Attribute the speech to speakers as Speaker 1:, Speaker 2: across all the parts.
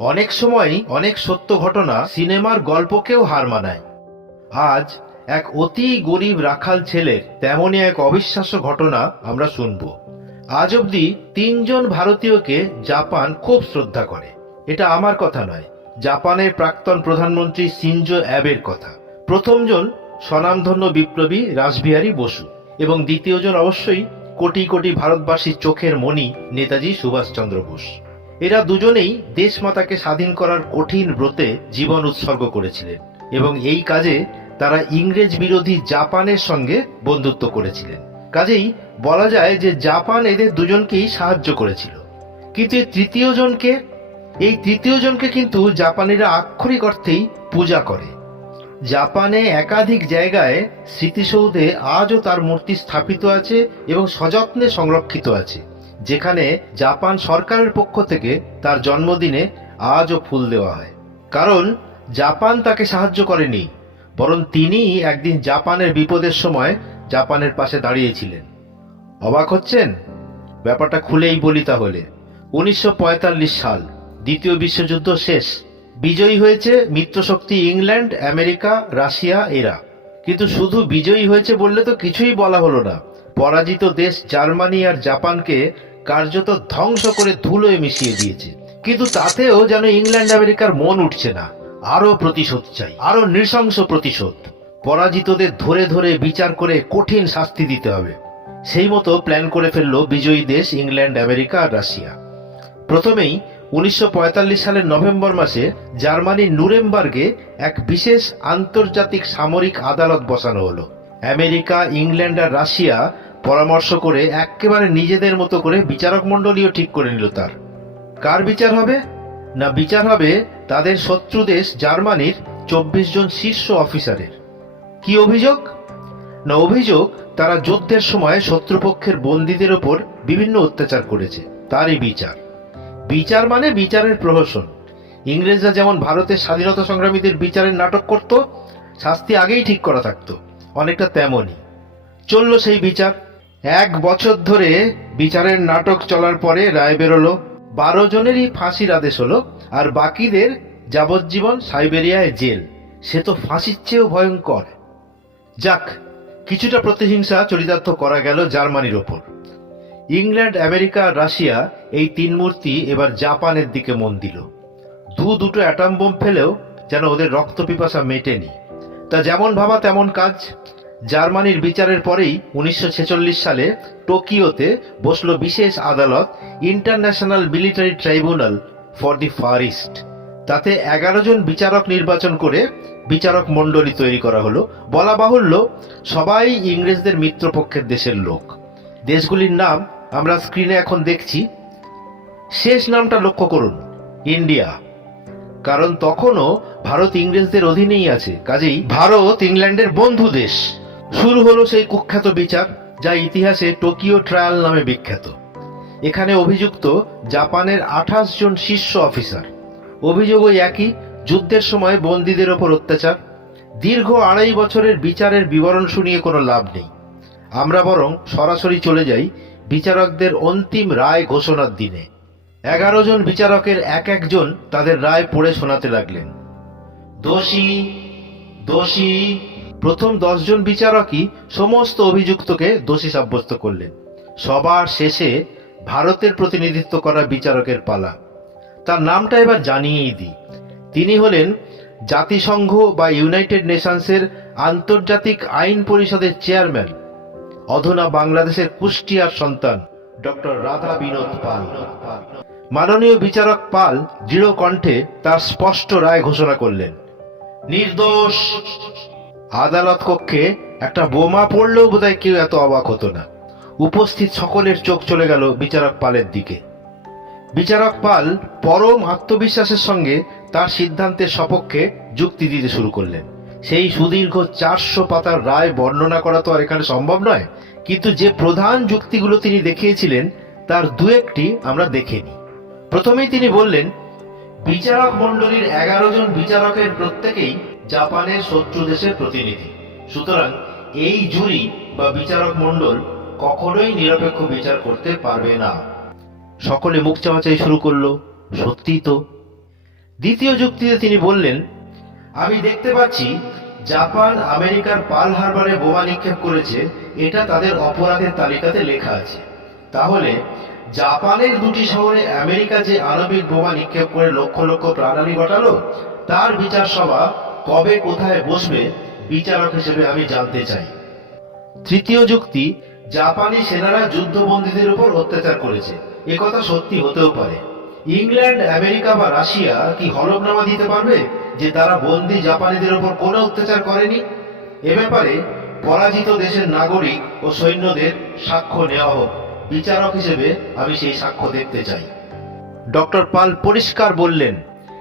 Speaker 1: অনেক সময় অনেক সত্য ঘটনা সিনেমার গল্পকেও হার মানায়। আজ এক অতি গরিব রাখাল ছেলের তেমনই এক অবিশ্বাস্য ঘটনা আমরা শুনব। আজ অবধি তিনজন ভারতীয়কে জাপান খুব শ্রদ্ধা করে। এটা আমার কথা নয়, জাপানের প্রাক্তন প্রধানমন্ত্রী সিনজো অ্যাবের কথা। প্রথমজন স্বনামধন্য বিপ্লবী রাসবিহারী বসু এবং দ্বিতীয়জন অবশ্যই কোটি কোটি ভারতবাসীর চোখের মণি নেতাজি সুভাষচন্দ্র বোস। এরা দুজনেই দেশমাতাকে স্বাধীন করার কঠিন ব্রতে জীবন উৎসর্গ করেছিলেন এবং এই কাজে তারা ইংরেজ বিরোধী জাপানের সঙ্গে বন্ধুত্ব করেছিলেন। কাজেই বলা যায় যে জাপান এদের দুজনকেই সাহায্য করেছিল। কিন্তু এই তৃতীয় জনকে, এই তৃতীয় জনকে কিন্তু জাপানিরা আক্ষরিক অর্থেই পূজা করে। জাপানে একাধিক জায়গায় স্মৃতিসৌধে আজও তার মূর্তি স্থাপিত আছে এবং সযত্নে সংরক্ষিত আছে। যেখানে জাপান সরকারের পক্ষ থেকে তার জন্মদিনে আজও ফুল দেওয়া হয়। কারণ জাপান তাকে সাহায্য করেনি, বরং তিনি একদিন জাপানের বিপদের সময় জাপানের পাশে দাঁড়িয়েছিলেন। অবাক হচ্ছেন? ব্যাপারটা খুলেই বলি তাহলে। উনিশশো পঁয়তাল্লিশ সাল, দ্বিতীয় বিশ্বযুদ্ধ শেষ। বিজয়ী হয়েছে মিত্রশক্তি ইংল্যান্ড, আমেরিকা, রাশিয়া, এরা। কিন্তু শুধু বিজয়ী হয়েছে বললে তো কিছুই বলা হলো না। পরাজিত দেশ জার্মানি আর জাপানকে কার্যত ধ্বংস করে ধুলোয় মিশিয়ে দিয়েছে। কিন্তু তাতেও যেন ইংল্যান্ড আমেরিকার মন উঠছে না। আরও প্রতিশোধ চাই। আরও নৃশংস প্রতিশোধ। পরাজিতদের ধরে ধরে বিচার করে কঠিন শাস্তি দিতে হবে। সেই মতো প্ল্যান করে ফেলল বিজয়ী দেশ ইংল্যান্ড, আমেরিকা আর রাশিয়া। প্রথমেই উনিশশো পঁয়তাল্লিশ সালের নভেম্বর মাসে জার্মানির নুরেমবার্গে এক বিশেষ আন্তর্জাতিক সামরিক আদালত বসানো হলো। আমেরিকা, ইংল্যান্ড আর রাশিয়া পরামর্শ করে একেবারে নিজেদের মতো করে বিচারক মণ্ডলীও ঠিক করে নিল তার। কার বিচার হবে? না, বিচার হবে তাদের শত্রু দেশ জার্মানির চব্বিশ জন শীর্ষ অফিসারের। কি অভিযোগ? না, অভিযোগ তারা যুদ্ধের সময় শত্রুপক্ষের বন্দীদের ওপর বিভিন্ন অত্যাচার করেছে। তারই বিচার। বিচার মানে বিচারের প্রহসন। ইংরেজরা যেমন ভারতের স্বাধীনতা সংগ্রামীদের বিচারের নাটক করত, শাস্তি আগেই ঠিক করা থাকতো, অনেকটা তেমনই। চলল সেই বিচার। এক বছর ধরে বিচারের নাটক চলার পরে রায় বেরোলো, বারো জনেরই ফাঁসির আদেশ হলো, আর বাকিদের যাবজ্জীবন সাইবেরিয়ায় জেল। সে তো ফাঁসির চেয়েও ভয়ঙ্কর। যাক, কিছুটা প্রতিহিংসা চরিতার্থ করা গেল জার্মানির ওপর। ইংল্যান্ড, আমেরিকা, রাশিয়া এই তিন মূর্তি এবার জাপানের দিকে মন দিল। দু দুটো অ্যাটম বোম ফেলেও যেন ওদের রক্ত পিপাসা মেটেনি। তা যেমন ভাবা তেমন কাজ। জার্মানির বিচারের পরেই উনিশশো ছেচল্লিশ সালে টোকিওতে বসল বিশেষ আদালত International Military Tribunal for the Far East. তাতে এগারো জন বিচারক নির্বাচন করে বিচারক মণ্ডলী তৈরি করা হলো। বলা বাহুল্য, সবাই ইংরেজদের মিত্রপক্ষের দেশের লোক। দেশগুলির নাম আমরা স্ক্রিনে এখন দেখছি। শেষ নামটা লক্ষ্য করুন, ইন্ডিয়া। কারণ তখনও ভারত ইংরেজদের অধীনেই আছে, কাজেই ভারত ইংল্যান্ডের বন্ধু দেশ। শুরু হলো সেই কুখ্যাত বিচার, যা ইতিহাসে টোকিও ট্রায়াল নামে বিখ্যাত। এখানে অভিযুক্ত জাপানের আঠাশ জন শীর্ষ অফিসার। অভিযোগ ওই একই, যুদ্ধের সময় বন্দীদের ওপর অত্যাচার। দীর্ঘ আড়াই বছরের বিচারের বিবরণ শুনিয়ে কোনো লাভ নেই। আমরা বরং সরাসরি চলে যাই বিচারকদের অন্তিম রায় ঘোষণার দিনে। এগারো জন বিচারকের এক একজন তাদের রায় পড়ে শোনাতে লাগলেন। দোষী দোষী প্রথম দশজন বিচারকই সমস্ত অভিযুক্তকে দোষী সাব্যস্ত করলেন। সবার শেষে ভারতের প্রতিনিধিত্ব করা বিচারকের পালা। তার নামটা এবার জানিয়েই দিই। তিনি হলেন জাতিসংঘ বা ইউনাইটেড নেশনসের আন্তর্জাতিক আইন পরিষদের চেয়ারম্যান, অধুনা বাংলাদেশের কুষ্টিয়ার সন্তান, ডক্টর রাধা বিনোদ পাল। মাননীয় বিচারক পাল দৃঢ় কণ্ঠে তার স্পষ্ট রায় ঘোষণা করলেন, নির্দোষ! আদালত কক্ষে একটা বোমা পড়লেও বোধহয় কেউ এত অবাক হতো না। উপস্থিত সকলের চোখ চলে গেল বিচারক পালের দিকে। বিচারক পাল পরম আত্মবিশ্বাসের সঙ্গে তার সিদ্ধান্তের সপক্ষে যুক্তি দিতে শুরু করলেন। সেই সুদীর্ঘ চারশো পাতার রায় বর্ণনা করা তো আর এখানে সম্ভব নয়, কিন্তু যে প্রধান যুক্তিগুলো তিনি দেখিয়েছিলেন, তার দু একটি আমরা দেখে নিই। প্রথমেই তিনি বললেন, বিচারক মণ্ডলীর এগারো জন বিচারকের প্রত্যেকেই জাপানের শত্রু দেশের প্রতিনিধি। সুতরাং এই জুরি বা বিচারক মণ্ডল কখনোই নিরপেক্ষ বিচার করতে পারবে না। সকলে মুখ চাওয়াচাই শুরু করল। সত্যি তো। দ্বিতীয় যুক্তিতে তিনি বললেন, আমি দেখতে পাচ্ছি জাপান আমেরিকার পাল হারবারে বোমা নিক্ষেপ করেছে। এটা তাদের অপরাধের তালিকাতে লেখা আছে। তাহলে জাপানের দুটি শহরে আমেরিকা যে আণবিক বোমা নিক্ষেপ করে লক্ষ লক্ষ প্রাণহানি ঘটালো, তার বিচার সভা কবে কোথায় বসবে বিচারক হিসেবে আমি জানতে চাই। তৃতীয় যুক্তি, জাপানি সেনারা যুদ্ধবন্দীদের উপর অত্যাচার করেছে। একথা সত্যি হতেও পারে। ইংল্যান্ড, আমেরিকা বা রাশিয়া কি হলফনামা দিতে পারবে যে তারা বন্দি জাপানিদের উপর কোনো অত্যাচার করেনি? এ ব্যাপারে পরাজিত দেশের নাগরিক ও সৈন্যদের সাক্ষ্য নেওয়া হোক। বিচারক হিসেবে আমি সেই সাক্ষ্য দেখতে চাই। ডক্টর পাল পরিষ্কার বললেন,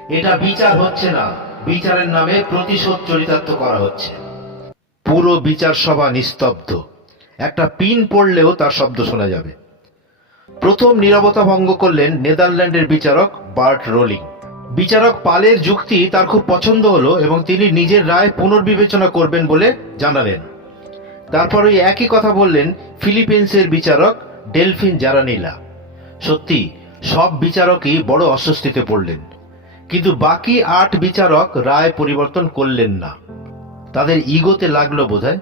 Speaker 1: এটা বিচার হচ্ছে না। বিচারের নামে প্রতিশোধ চরিতার্থ করা হচ্ছে। পুরো বিচার সভা নিস্তব্ধ। একটা পিন পড়লেও তার শব্দ শোনা যাবে। প্রথম নীরবতা ভঙ্গ করলেন নেদারল্যান্ডের বিচারক বার্ট রোলিং। বিচারক পালের যুক্তি তার খুব পছন্দ হলো এবং তিনি নিজের রায় পুনর্বিবেচনা করবেন বলে জানালেন। তারপর ওই একই কথা বললেন ফিলিপিন্সের বিচারক ডেলফিন জারানিলা। সত্যি, সব বিচারকই বড় অস্বস্তিতে পড়লেন। কিন্তু বাকি আট বিচারক রায় পরিবর্তন করলেন না। তাদের ইগোতে লাগল বোধহয়।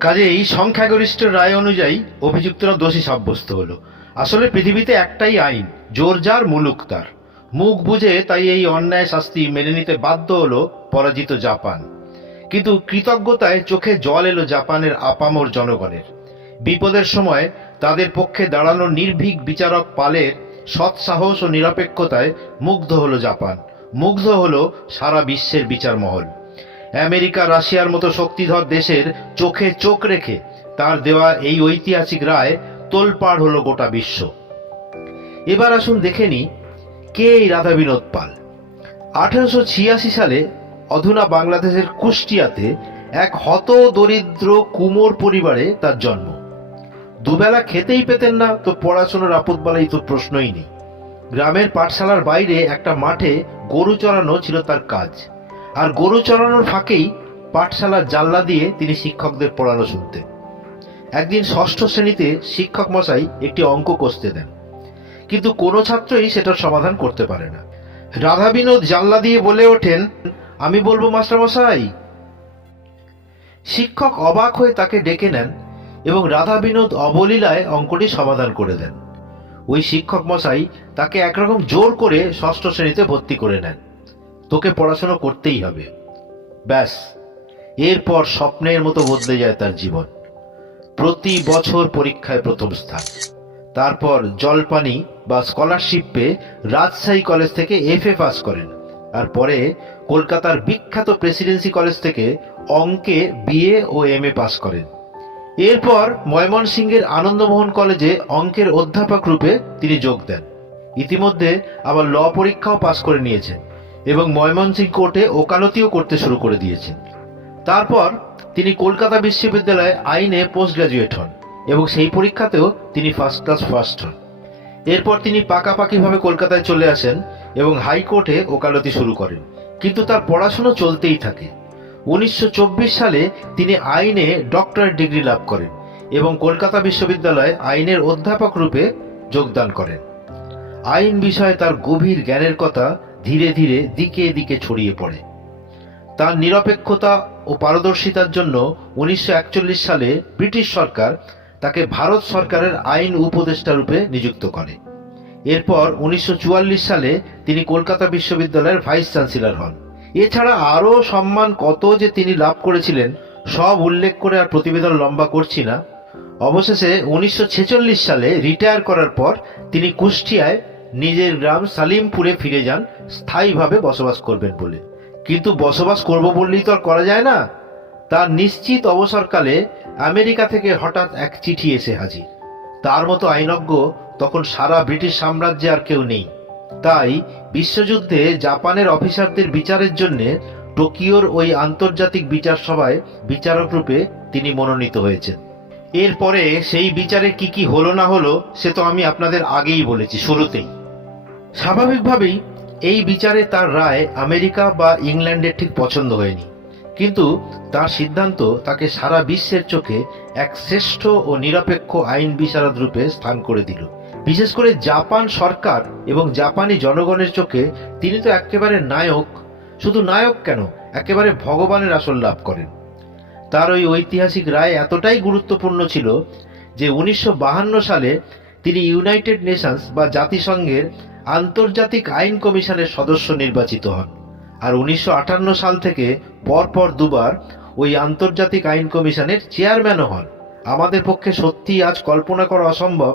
Speaker 1: কাজেই সংখ্যাগরিষ্ঠ রায় অনুযায়ী অভিযুক্তরা দোষী সাব্যস্ত হলো। আসলে পৃথিবীতে একটাই আইন, জোর যার মুলুক তার। মুখ বুঝে তাই এই অন্যায় শাস্তি মেনে নিতে বাধ্য হলো পরাজিত জাপান। কিন্তু কৃতজ্ঞতায় চোখে জল এলো জাপানের আপামর জনগণের। বিপদের সময় তাদের পক্ষে দাঁড়ানো নির্ভীক বিচারক পালের সৎসাহস ও নিরপেক্ষতায় মুগ্ধ হলো জাপান। মুগ্ধ হল সারা বিশ্বের বিচার মহল আমেরিকা, রাশিয়ার মতো শক্তিধর দেশের চোখে চোখ রেখে তার দেওয়া এই ঐতিহাসিক রায় তোলপাড় হলো গোটা বিশ্ব। এবার আসুন দেখে নি কে এই রাধা বিনোদ পাল। আঠেরোশো ছিয়াশি সালে অধুনা বাংলাদেশের কুষ্টিয়াতে এক হত দরিদ্র কুমোর পরিবারে তার জন্ম। দুবেলা খেতেই পেতেন না, তো পড়াশোনার আপদবালাই তো প্রশ্নই নেই। গ্রামের পাঠশালার বাইরে একটা মাঠে গরু চড়ানো ছিল তার কাজ। আর গরু চড়ানোর ফাঁকেই পাঠশালার জানলা দিয়ে তিনি শিক্ষকদের পড়ানো শুনতেন। একদিন ষষ্ঠ শ্রেণীতে শিক্ষক মশাই একটি অঙ্ক কষতে দেন। কিন্তু কোনো ছাত্রই সেটার সমাধান করতে পারে না। রাধা বিনোদ জানলা দিয়ে বলে ওঠেন, আমি বলব মাস্টারমশাই শিক্ষক অবাক হয়ে তাকে ডেকে নেন এবং রাধা বিনোদ অবলীলায় অঙ্কটি সমাধান করে দেন। ওই শিক্ষক মশাই তাকে একরকম জোর করে ষষ্ঠ শ্রেণীতে ভর্তি করে নেন। তোকে পড়াশোনা করতেই হবে। ব্যাস, এরপর স্বপ্নের মতো বদলে যায় তার জীবন। প্রতি বছর পরীক্ষায় প্রথম স্থান। তারপর জলপানি বা স্কলারশিপ রাজশাহী কলেজ থেকে এফ এ পাস করেন। আর পরে কলকাতার বিখ্যাত প্রেসিডেন্সি কলেজ থেকে অঙ্কে বিএ ও এম এ পাস করেন। এরপর ময়মনসিংহের আনন্দমোহন কলেজে অঙ্কের অধ্যাপক রূপে তিনি যোগ দেন। ইতিমধ্যে আবার ল পরীক্ষাও পাশ করে নিয়েছেন এবং ময়মনসিংহ কোর্টে ওকালতিও করতে শুরু করে দিয়েছেন। তারপর তিনি কলকাতা বিশ্ববিদ্যালয়ে আইনে পোস্ট গ্রাজুয়েট হন এবং সেই পরীক্ষাতেও তিনি ফার্স্ট ক্লাস ফার্স্ট হন। এরপর তিনি পাকাপাকিভাবে কলকাতায় চলে আসেন এবং হাইকোর্টে ওকালতি শুরু করেন। কিন্তু তার পড়াশুনো চলতেই থাকে। উনিশশো চব্বিশ সালে তিনি আইনে ডক্টরেট ডিগ্রি লাভ করেন এবং কলকাতা বিশ্ববিদ্যালয়ে আইনের অধ্যাপক রূপে যোগদান করেন। আইন বিষয়ে তার গভীর জ্ঞানের কথা ধীরে ধীরে দিকে দিকে ছড়িয়ে পড়ে। তার নিরপেক্ষতা ও পারদর্শিতার জন্য উনিশশো একচল্লিশ সালে ব্রিটিশ সরকার তাকে ভারত সরকারের আইন উপদেষ্টা রূপে নিযুক্ত করে। এরপর উনিশশো চুয়াল্লিশ সালে তিনি কলকাতা বিশ্ববিদ্যালয়ের ভাইস চ্যান্সেলর হন। এছাড়া আরও সম্মান কত যে তিনি লাভ করেছিলেন, সব উল্লেখ করে আর প্রতিবেদন লম্বা করছি না। অবশেষে উনিশশো ছেচল্লিশ সালে রিটায়ার করার পর তিনি কুষ্টিয়ায় নিজের গ্রাম সালিমপুরে ফিরে যান, স্থায়ীভাবে বসবাস করবেন বলে। কিন্তু বসবাস করব বললেই তো আর করা যায় না। তার নিশ্চিত অবসরকালে আমেরিকা থেকে হঠাৎ এক চিঠি এসে হাজির। তার মতো আইনজ্ঞ তখন সারা ব্রিটিশ সাম্রাজ্যে আর কেউ নেই। তাই বিশ্বযুদ্ধে জাপানের অফিসারদের বিচারের জন্য টোকিওর ওই আন্তর্জাতিক বিচার সভায় বিচারক রূপে তিনি মনোনীত হয়েছেন। এরপরে সেই বিচারে কি কি হলো না হলো সে তো আমি আপনাদের আগেই বলেছি, শুরুতেই। স্বাভাবিকভাবেই এই বিচারে তার রায় আমেরিকা বা ইংল্যান্ডের ঠিক পছন্দ হয়নি। কিন্তু তার সিদ্ধান্ত তাকে সারা বিশ্বের চোখে এক শ্রেষ্ঠ ও নিরপেক্ষ আইন বিশারদ রূপে স্থান করে দিল। বিশেষ করে জাপান সরকার এবং জাপানি জনগণের চোখে তিনি তো একেবারে নায়ক। শুধু নায়ক কেন? একেবারে ভগবানের আসল লাভ করেন। তার ওই ঐতিহাসিক রায় এতটাই গুরুত্বপূর্ণ ছিল যে উনিশশো সালে তিনি ইউনাইটেড নেশনস বা জাতিসংঘের আন্তর্জাতিক আইন কমিশনের সদস্য নির্বাচিত হন। আর উনিশশো আটান্ন সাল থেকে পরপর দুবার ওই আন্তর্জাতিক আইন কমিশনের চেয়ারম্যানও হন। আমাদের পক্ষে সত্যি আজ কল্পনা করা অসম্ভব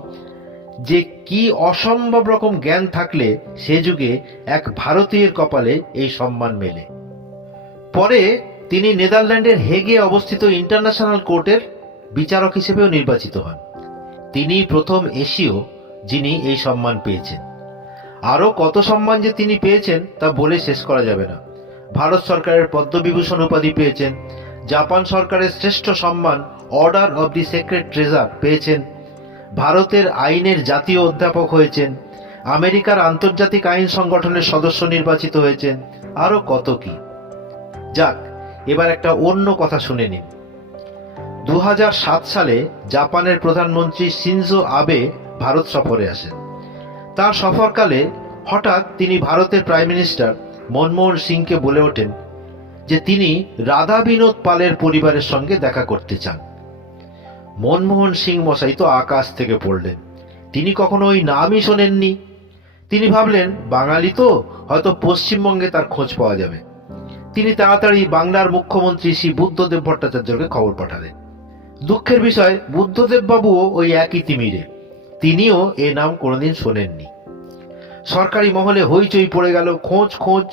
Speaker 1: যে কি অসম্ভব রকম জ্ঞান থাকলে সে যুগে এক ভারতীয়ের কপালে এই সম্মান মেলে। পরে তিনি নেদারল্যান্ডের হেগে অবস্থিত ইন্টারন্যাশনাল কোর্টের বিচারক হিসেবেও নির্বাচিত হন। তিনি প্রথম এশীয় যিনি এই সম্মান পেয়েছেন। আরও কত সম্মান যে তিনি পেয়েছেন তা বলে শেষ করা যাবে না। ভারত সরকারের পদ্মবিভূষণ উপাধি পেয়েছেন। জাপান সরকারের শ্রেষ্ঠ সম্মান Order of the Secret Treasure পেয়েছেন ভারতের আইনের জাতীয় অধ্যাপক হয়েছেন, আমেরিকার আন্তর্জাতিক আইন সংগঠনের সদস্য নির্বাচিত হয়েছেন, আরও কত কি। যাক, এবার একটা অন্য কথা শুনে নিন। দু হাজার সাত সালে জাপানের প্রধানমন্ত্রী সিনজো আবে ভারত সফরে আসেন। তার সফরকালে হঠাৎ তিনি ভারতের প্রাইম মিনিস্টার মনমোহন সিংকে বলে ওঠেন যে তিনি রাধা বিনোদ পালের পরিবারের সঙ্গে দেখা করতে চান। মনমোহন সিং মশাই তো আকাশ থেকে পড়লেন। তিনি কখনো ওই নামই শোনেননি। তিনি ভাবলেন, বাঙালি তো, হয়তো পশ্চিমবঙ্গে তার খোঁজ পাওয়া যাবে। তিনি তাড়াতাড়ি বাংলার মুখ্যমন্ত্রী শ্রী বুদ্ধদেব ভট্টাচার্যকে খবর পাঠালেন। দুঃখের বিষয় বুদ্ধদেব বাবুও ওই একই তিমিরে। তিনিও এ নাম কোনোদিন শোনেননি। সরকারি মহলে হইচই পড়ে গেল, খোঁজ খোঁজ।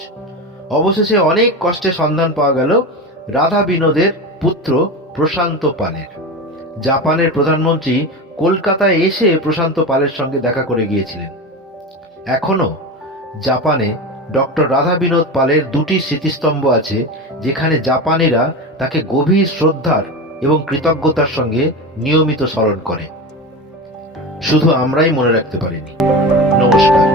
Speaker 1: অবশেষে অনেক কষ্টে সন্ধান পাওয়া গেল রাধা বিনোদের পুত্র প্রশান্ত পালের। জাপানের প্রধানমন্ত্রী কলকাতায় এসে প্রশান্ত পালের সঙ্গে দেখা করে গিয়েছিলেন। এখনও জাপানে ডক্টর রাধা বিনোদ পালের দুটি স্মৃতিস্তম্ভ আছে, যেখানে জাপানিরা তাকে গভীর শ্রদ্ধার এবং কৃতজ্ঞতার সঙ্গে নিয়মিত স্মরণ করে। শুধু আমরাই মনে রাখতে পারিনি। নমস্কার।